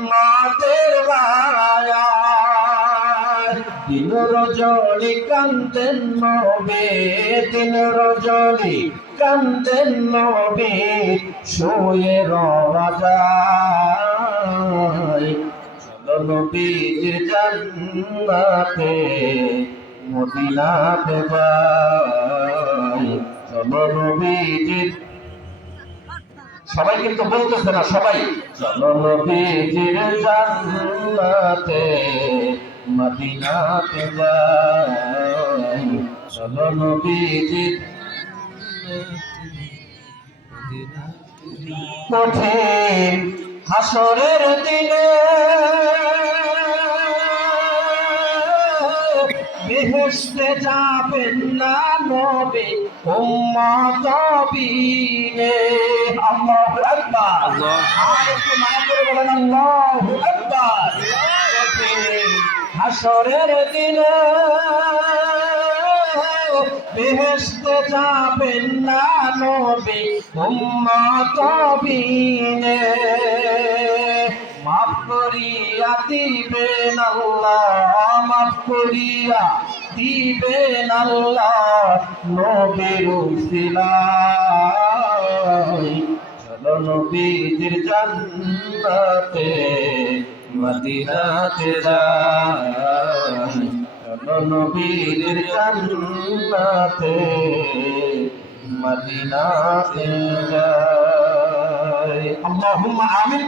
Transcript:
উম্মতের বায়াত দিন রজনী কান্দেন নবী দিন রজনী কান্দেন নবী শুয়ে রওয়া যায় চলো নবীজির জান্নাতে মদিনাতে যাই চলো নবীজির সবাই কিন্তু বলতেছে না সবাই চলো নবীজির জান্নাতে মদিনাতে যাই চলো নবীজির কঠিন হাসরের দিনে বেহেশতে যাবেন না নবী উম্মত বিনে আল্লাহু আকবার আর একটু মায়া করে বলেন আল্লাহু আকবার হাসরের দিনে বেহেশতে যাবেন না নবী উম্মত বিনে মাফ করিয়া দিবেন আল্লাহ মাফ করিয়া দিবেন আল্লাহ নবীর উসিলায় চলো নবীজির জান্নাতে মদিনাতে যাই চলো নবীজির জান্নাতে মদিনাতে যাই আল্লাহুম্মা আমিন।